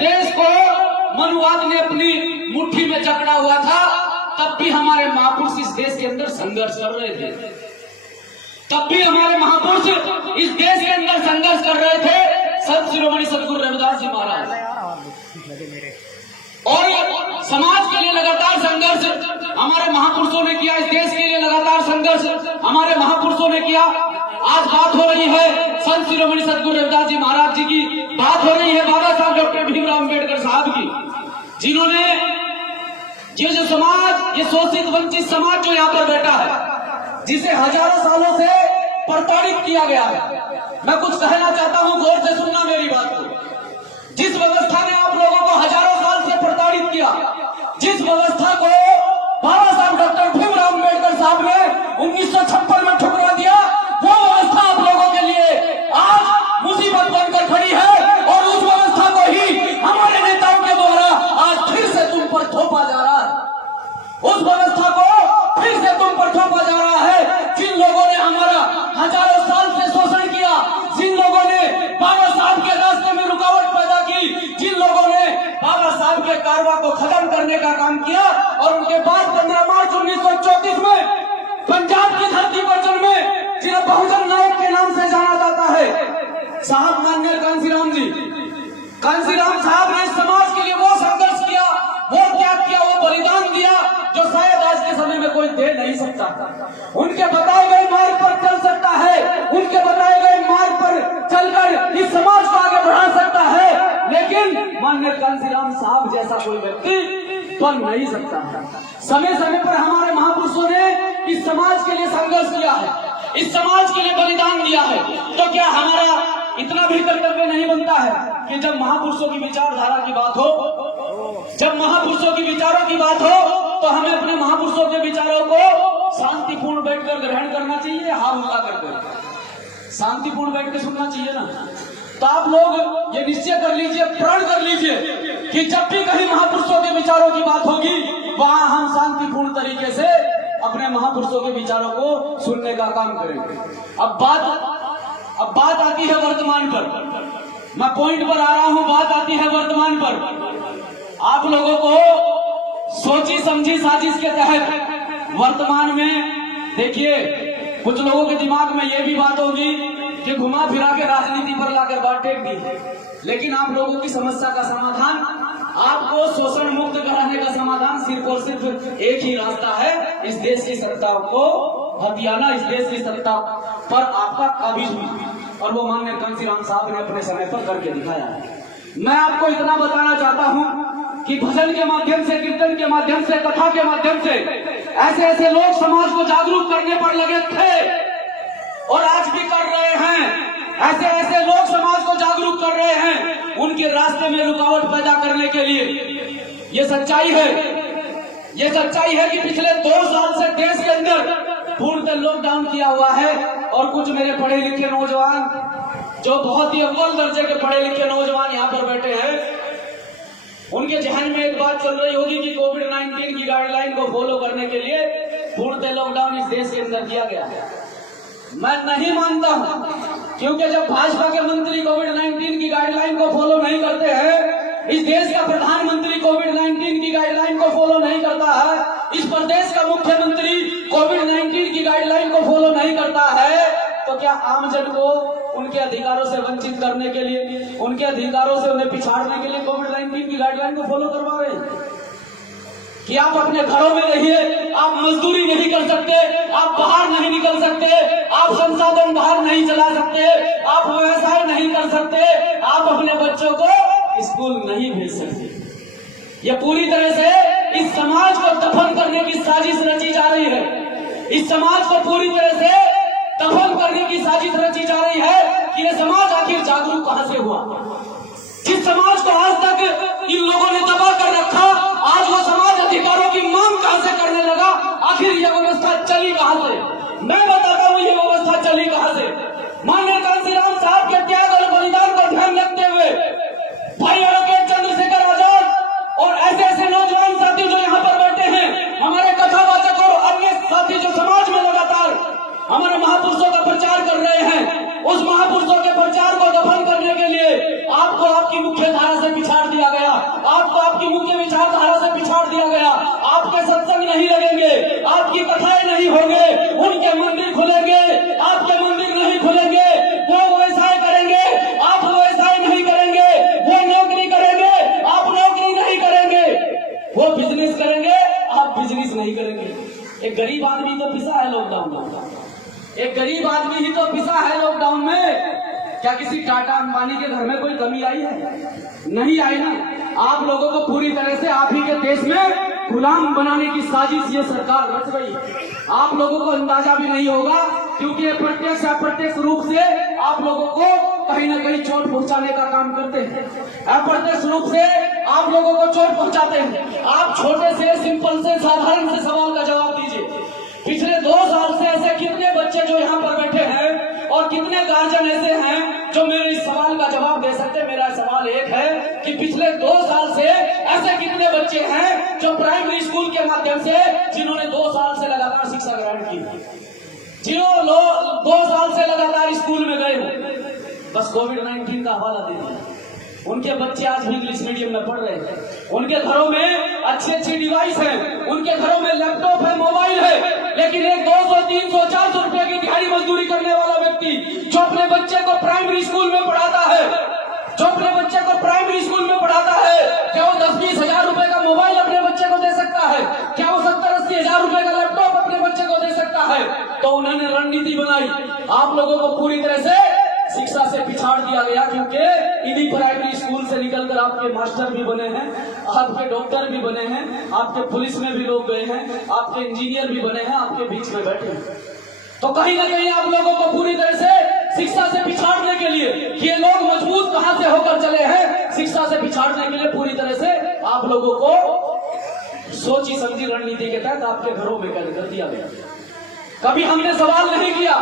देश को मनुवाद ने अपनी मुट्ठी में जकड़ा हुआ था, तब भी हमारे महापुरुष इस देश के अंदर संघर्ष कर रहे थे। तब भी हमारे महापुरुष इस देश के अंदर संघर्ष कर रहे थे। संत शिरोमणि सदगुरु रविदास जी महाराज और समाज के लिए लगातार संघर्ष हमारे महापुरुषों ने किया। इस देश के लिए लगातार संघर्ष हमारे महापुरुषों ने किया। आज बात हो रही है संत शिरोमणि सदगुरु रविदास जी महाराज जी की, बात हो रही है बाबा साहब डॉक्टर भीमराव अम्बेडकर साहब की, जिन्होंने ये जो समाज, ये शोषित वंचित समाज जो यहाँ पर बैठा है, जिसे हजारों सालों से प्रताड़ित किया गया है। मैं कुछ कहना चाहता हूँ, गौर से सुनना मेरी बात को। जिस व्यवस्था ने आप लोगों को हजारों साल से प्रताड़ित किया, जिस व्यवस्था को बाबा साहब डॉक्टर भीमराव अम्बेडकर साहब ने 1956 में ठुकरा दिया, वो व्यवस्था आप लोगों के लिए आज मुसीबत बनकर खड़ी है। और उस व्यवस्था को ही हमारे नेताओं के द्वारा आज फिर से तुम पर थोपा जा रहा है। उस व्यवस्था को फिर से तुम पर थोपा जा रहा है। जिन लोगों ने हमारा हजारों साल से शोषण किया, जिन लोगों ने बाबा साहब के रास्ते में रुकावट पैदा की, जिन लोगों ने बाबा साहब के कारवा को खत्म करने का काम किया, और उनके बाद 15 मार्च 1934 में पंजाब की धरती पर जन्मे, जिन्हें बहुजन नायक के नाम से जाना जाता है, साहब माननीय कांसीराम जी, कांसीराम साहब ने समाज के लिए वो संघर्ष किया, वो त्याग किया, वो बलिदान दिया जो शायद आज के समय में कोई दे नहीं सकता। उनके बताए गए मार्ग पर चल सकता है, उनके बताए गए मार्ग पर चलकर इस समाज को आगे बढ़ा सकता है, लेकिन माननीय कांसीराम साहब जैसा कोई व्यक्ति बन नहीं सकता। समय समय पर हमारे महापुरुषों ने इस समाज के लिए संघर्ष किया है, इस समाज के लिए बलिदान दिया है। तो क्या हमारा इतना भी कर्तव्य नहीं बनता है कि जब महापुरुषों की विचारधारा की बात हो, जब महापुरुषों की विचारों की बात हो, तो हमें अपने महापुरुषों के विचारों को शांतिपूर्ण बैठकर ग्रहण करना चाहिए, हाथ उठा करके शांतिपूर्ण बैठ के सुनना चाहिए ना। तो आप लोग ये निश्चय कर लीजिए, प्रण कर लीजिए कि जब भी कहीं महापुरुषों के विचारों की बात होगी, वहां हम शांतिपूर्ण तरीके से अपने महापुरुषों के विचारों को सुनने का काम करेंगे। अब बात आती है वर्तमान पर, मैं पॉइंट पर आ रहा हूं। बात आती है वर्तमान पर। आप लोगों को सोची समझी साजिश के तहत वर्तमान में देखिए, कुछ लोगों के दिमाग में ये भी बात होगी कि घुमा फिरा के राजनीति पर लाकर बात टेक दी, लेकिन आप लोगों की समस्या का समाधान, आपको शोषण मुक्त कराने का समाधान सिर्फ और सिर्फ एक ही रास्ता है, इस देश की सत्ता को हथियाना, इस देश की सत्ता पर आपका काबिज हुई, और वो माननीय कांसीराम साहब ने अपने समय पर करके दिखाया है। मैं आपको इतना बताना चाहता हूं कि भजन के माध्यम से, कीर्तन के माध्यम से, कथा के माध्यम से ऐसे ऐसे लोग समाज को जागरूक करने पर लगे थे और आज भी कर रहे हैं। ऐसे ऐसे लोग समाज को जागरूक कर रहे हैं, उनके रास्ते में रुकावट पैदा करने के लिए। ये सच्चाई है, ये सच्चाई है कि पिछले 2 साल से देश के अंदर पूर्णतः लॉकडाउन किया हुआ है, और कुछ मेरे पढ़े लिखे नौजवान, जो बहुत ही अव्वल दर्जे के पढ़े लिखे नौजवान यहाँ पर बैठे हैं, उनके जहन में एक बात चल रही होगी कि कोविड-19 की गाइडलाइन को फॉलो करने के लिए पूर्णतः लॉकडाउन इस देश के अंदर किया गया है। मैं नहीं मानता हूं, क्योंकि जब भाजपा के मंत्री कोविड-19 की गाइडलाइन को फॉलो नहीं करते हैं, इस देश का प्रधानमंत्री कोविड-19 की गाइडलाइन को फॉलो नहीं करता है, इस प्रदेश का मुख्यमंत्री कोविड-19 की गाइडलाइन को फॉलो नहीं करता है, तो क्या आमजन को उनके अधिकारों से वंचित करने के लिए, उनके अधिकारों से उन्हें पिछाड़ने के लिए कोविड-19 की गाइडलाइन को फॉलो करवा रहे हैं? कि आप अपने घरों में रहिए, आप मजदूरी नहीं कर सकते, आप बाहर नहीं निकल सकते, आप संसाधन बाहर नहीं चला सकते, आप व्यवसाय नहीं कर सकते, आप अपने बच्चों को स्कूल नहीं भेज सकते। यह पूरी तरह से इस समाज को दफन करने की साजिश रची जा रही है। इस समाज को पूरी तरह से दफन करने की साजिश रची जा रही है कि यह समाज आखिर जागरूक कहां से हुआ। जिस समाज को आज तक इन लोगों ने दबा कर रखा, आज वो समाज अधिकारों की मांग कहां से करने लगा? आखिर यह व्यवस्था चली कहां से? मैं बताता हूं यह व्यवस्था चली कहां से। माननीय कांसीराम साहब के त्याग और बलिदान को ध्यान रखते हुए भाई एडवोकेट चंद्रशेखर आजाद और ऐसे ऐसे नौजवान साथी जो यहाँ पर बैठे हैं, हमारे कथावाचक और अन्य साथी जो समाज में लगातार हमारे महापुरुषों का प्रचार कर रहे हैं, उस महापुरुषों के प्रचार को दफन करने के लिए आपको आपकी मुख्य धारा से पिछाड़ दिया गया। गरीब आदमी तो पिसा है लॉकडाउन में, एक गरीब आदमी ही तो पिसा है लॉकडाउन में। क्या किसी टाटा अंबानी के घर में कोई कमी आई है? नहीं आई ना। आप लोगों को पूरी तरह से आप ही के देश में गुलाम बनाने की साजिश ये सरकार रच रही है। आप लोगों को अंदाजा भी नहीं होगा, क्योंकि ये प्रत्यक्ष अप्रत्यक्ष रूप से आप लोगों को कहीं ना कहीं चोट पहुंचाने का काम करते हैं। अप्रत्यक्ष रूप से आप लोगों को चोट पहुंचाते हैं। आप छोटे से सिंपल से साधारण से सवाल का जवाब दीजिए। पिछले 2 साल से ऐसे कितने बच्चे जो यहाँ पर बैठे हैं और कितने गार्जियन ऐसे हैं जो मेरे इस सवाल का जवाब दे सकते हैं? मेरा सवाल एक है कि पिछले 2 साल से ऐसे कितने बच्चे हैं जो प्राइमरी स्कूल के माध्यम से, जिन्होंने 2 साल से लगातार शिक्षा ग्रहण की, जिन्होंने 2 साल से लगातार स्कूल में गए हो, बस कोविड-19 का हवाला दे दिया। उनके बच्चे आज भी इंग्लिश मीडियम में पढ़ रहे हैं। उनके घरों में अच्छी डिवाइस है, उनके घरों में लैपटॉप है, मोबाइल है, लेकिन एक 200, 300, 400 रुपए की दिहाड़ी मजदूरी करने वाला व्यक्ति जो अपने बच्चे को प्राइमरी स्कूल में पढ़ाता है, क्या वो 10-20 हजार रुपए का मोबाइल अपने बच्चे को दे सकता है? क्या वो 70-80 हजार रुपए का लैपटॉप अपने बच्चे को दे सकता है? तो उन्होंने रणनीति बनाई, आप लोगों को पूरी तरह से शिक्षा से पिछाड़ दिया गया, क्योंकि इन्हीं प्राइमरी स्कूल से निकलकर आपके मास्टर भी बने हैं, आपके डॉक्टर भी बने हैं, आपके पुलिस में भी लोग गए हैं, आपके इंजीनियर भी बने हैं, आपके बीच में बैठे हैं। तो कहीं ना कहीं आप लोगों को पूरी तरह से शिक्षा से पिछाड़ने के लिए, ये लोग मजबूत कहां से होकर चले हैं, शिक्षा से पिछाड़ने के लिए पूरी तरह से आप लोगों को सोची समझी रणनीति के तहत आपके घरों में कर दिया गया। कभी हमने सवाल नहीं किया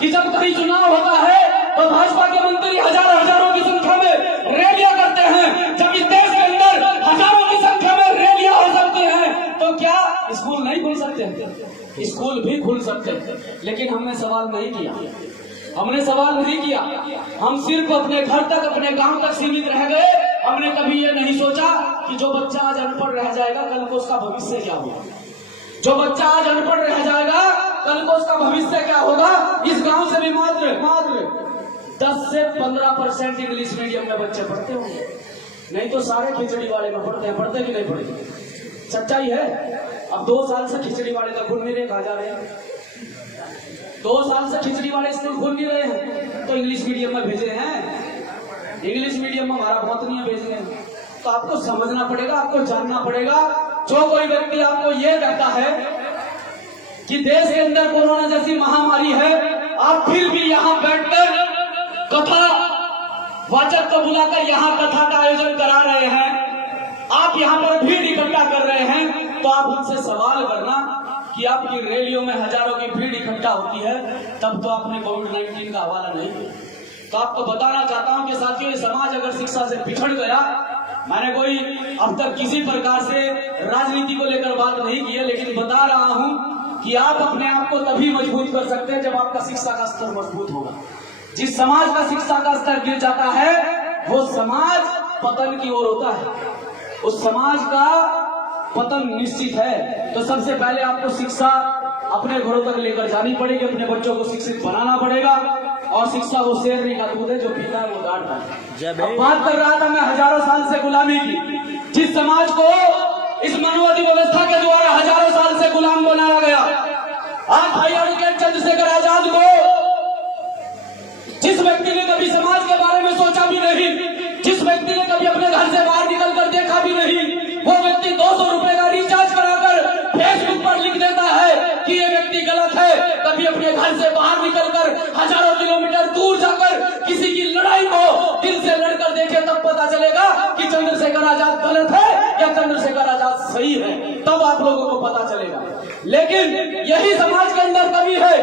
कि जब कहीं चुनाव होता है तो भाजपा के मंत्री हजारों की संख्या में रैलियां करते हैं। जब इस देश के अंदर हजारों की संख्या में रैलियां हो सकती हैं, तो क्या स्कूल नहीं खुल सकते? स्कूल भी खुल सकते हैं, लेकिन हमने सवाल नहीं किया। हम सिर्फ अपने घर तक, अपने गांव तक सीमित रह गए। हमने कभी ये नहीं सोचा कि जो बच्चा आज अनपढ़ रह जाएगा, कल को उसका भविष्य क्या होगा। जो बच्चा आज अनपढ़ रह जाएगा, कल को उसका भविष्य क्या होगा। इस गांव से भी मात्र 10 से 15% इंग्लिश मीडियम में बच्चे पढ़ते होंगे, नहीं तो सारे खिचड़ी वाले में पढ़ते हैं। पढ़ते कि नहीं पढ़ते? सच्चाई है। अब 2 साल से खिचड़ी वाले का खुल नहीं रहे, कहा जा रहे हैं 2 साल से खिचड़ी वाले स्कूल खुल नहीं रहे हैं, तो इंग्लिश मीडियम में भेजे हैं। इंग्लिश मीडियम में हमारा बहुत नहीं भेजे हैं। तो आपको समझना पड़ेगा, आपको जानना पड़ेगा। जो कोई व्यक्ति आपको ये कहता है कि देश के अंदर कोरोना जैसी महामारी है, आप फिर भी यहाँ बैठकर कथा वाचक को बुलाकर यहाँ कथा का आयोजन करा रहे हैं, आप यहाँ पर भीड़ इकट्ठा कर रहे हैं, तो आप उनसे सवाल करना कि आपकी रैलियों में हजारों की भीड़ इकट्ठा होती है, तब तो आपने कोविड-19 का हवाला नहीं किया। तो आपको बताना चाहता हूं कि साथियों, ये समाज अगर शिक्षा से पिछड़ गया, मैंने कोई अब तक किसी प्रकार से राजनीति को लेकर बात नहीं की है, लेकिन बता रहा हूं कि आप अपने आप को तभी मजबूत कर सकते हैं जब आपका शिक्षा का स्तर मजबूत होगा। जिस समाज का शिक्षा का स्तर गिर जाता है, वो समाज पतन की ओर होता है, उस समाज का पतन निश्चित है। तो सबसे पहले आपको शिक्षा अपने घरों तक लेकर जानी पड़ेगी, अपने बच्चों को शिक्षित बनाना पड़ेगा। और शिक्षा वो शेर नहीं का दूध है जो पीता है वो डांटता है। बात कर रहा था मैं हजारों साल से गुलामी की, जिस समाज को इस मानवाधिक व्यवस्था के द्वारा हजारों साल से गुलाम बनाया गया। आज भाई एडवोकेट चंद्रशेखर आजाद को, जिस व्यक्ति ने कभी समाज के बारे में सोचा भी नहीं, जिस व्यक्ति ने कभी अपने घर से बाहर निकल कर देखा भी नहीं, वो व्यक्ति 200 रुपए का रिचार्ज कराकर फेसबुक पर लिख देता है कि ये व्यक्ति गलत है। कभी अपने घर से बाहर निकलकर हजारों किलोमीटर दूर जाकर किसी की लड़ाई को दिल से लड़कर देखे, तब पता चलेगा कि चंद्रशेखर आजाद गलत है या चंद्रशेखर आजाद सही है, तब आप लोगों को पता चलेगा। लेकिन यही समाज के अंदर कमी है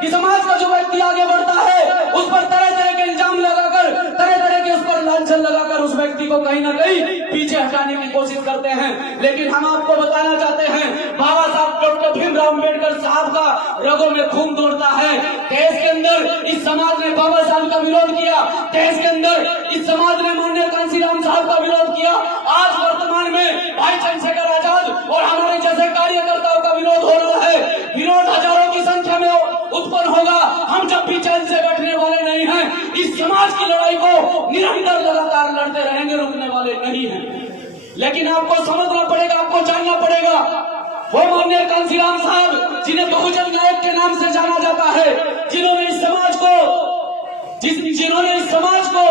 कि समाज का जो व्यक्ति आगे बढ़ता है, उस पर तरह तरह के इल्जाम लगाकर, तरह तरह के उस पर लांछन लगाकर उस व्यक्ति को कहीं ना कहीं पीछे हटाने की कोशिश करते हैं। लेकिन हम आपको बताना चाहते हैं, बाबा साहब डॉक्टर भीमराव अम्बेडकर साहब का रगों में खून दौड़ता है। देश के अंदर इस समाज ने बाबा साहब का विरोध किया, देश के अंदर इस समाज ने माननीय कांशीराम साहब का विरोध किया। आज वर्तमान में भाई चंद्रशेखर आजाद और हमारे जैसे कार्यकर्ताओं का विरोध हो रहा है। विरोध हजारों की संख्या में उत्पन्न होगा। हम जब भी चैन से बैठने वाले नहीं हैं। इस समाज की लड़ाई को निरंतर लगातार लड़ते रहेंगे, रुकने वाले नहीं हैं। लेकिन आपको समझना पड़ेगा, आपको जानना पड़ेगा वो माननीय कांसीराम साहब जिन्हें बहुजन नायक के नाम से जाना जाता है, जिन्होंने इस समाज को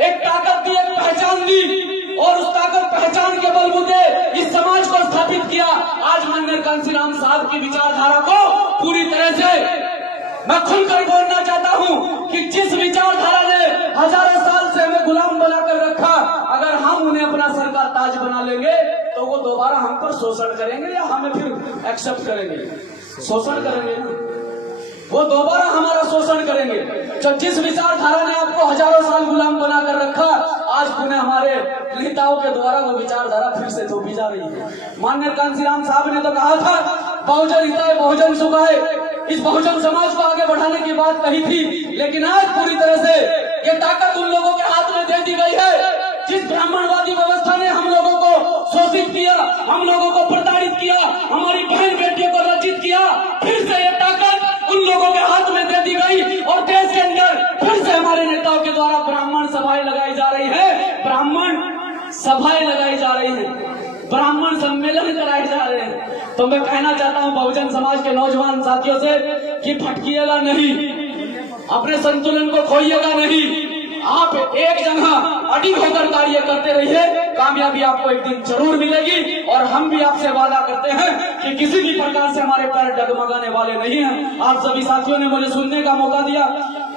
एक ताकत दी, एक पहचान दी और उस ताकत पहचान के बलबूते इस समाज को स्थापित किया। आज माननीय कांसीराम साहब की विचारधारा को पूरी तरह से मैं खुलकर बोलना चाहता हूं कि जिस विचारधारा ने हजारों साल से हमें गुलाम बनाकर रखा, अगर हम उन्हें अपना सर का ताज बना लेंगे तो वो दोबारा हम पर शोषण करेंगे या हमें फिर एक्सेप्ट करेंगे? शोषण करेंगे ना, वो दोबारा हमारा शोषण करेंगे। जब जिस विचारधारा ने आपको हजारों साल गुलाम बनाकर रखा, आज पुनः हमारे नेताओं के द्वारा वो विचारधारा फिर से थोपी जा रही है। माननीय कांसीराम साहब ने तो कहा था बहुजन हिताय बहुजन सुखाय, इस बहुजन समाज को आगे बढ़ाने की बात कही थी, लेकिन आज पूरी तरह से ये ताकत उन लोगों के हाथ में दे दी गई है जिस ब्राह्मणवादी व्यवस्था ने हम लोगों को शोषित किया, हम लोगों को प्रताड़ित किया, हमारी बहन बेटियों को लज्जित किया। फिर से ये ताकत उन लोगों के हाथ में दे दी गई और देश के अंदर फिर से हमारे नेताओं के द्वारा ब्राह्मण सभाएं लगाई जा रही है, ब्राह्मण सभाएं लगाई जा रही है, ब्राह्मण सम्मेलन कराए जा रहे हैं। तो मैं कहना चाहता हूं बहुजन समाज के नौजवान साथियों से कि भटकिएगा नहीं, अपने संतुलन को खोइएगा नहीं, आप एक जगह अडिग होकर कार्य करते रहिए, कामयाबी आपको एक दिन जरूर मिलेगी। और हम भी आपसे वादा करते हैं कि किसी भी प्रकार से हमारे पैर डगमगाने वाले नहीं हैं। आप सभी साथियों ने मुझे सुनने का मौका दिया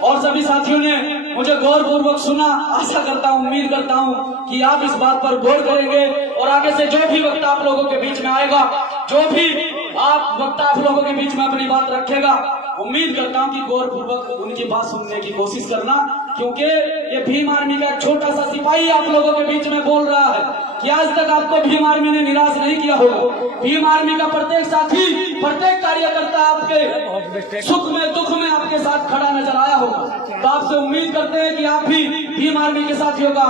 और सभी साथियों ने मुझे गौरपूर्वक सुना। आशा करता हूं, उम्मीद करता हूं कि आप इस बात पर गौर करेंगे और आगे से जो भी वक्त आप लोगों के बीच में आएगा, जो भी आप वक्ता आप लोगों के बीच में अपनी बात रखेगा, उम्मीद करता हूं कि गौरपूर्वक उनकी बात सुनने की कोशिश करना, क्योंकि ये भीम आर्मी का एक छोटा सा सिपाही आप लोगों के बीच में बोल रहा है कि आज तक आपको भीम आर्मी ने निराश नहीं किया होगा। भीम आर्मी का प्रत्येक साथी, प्रत्येक कार्यकर्ता आपके सुख में दुख में आपके साथ खड़ा नजर आया होगा। तो आपसे उम्मीद करते हैं कि आप भी भीम आर्मी के साथियों का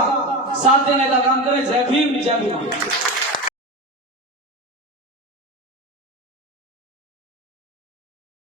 साथ देने का काम करें। जय भीम, जय भीम।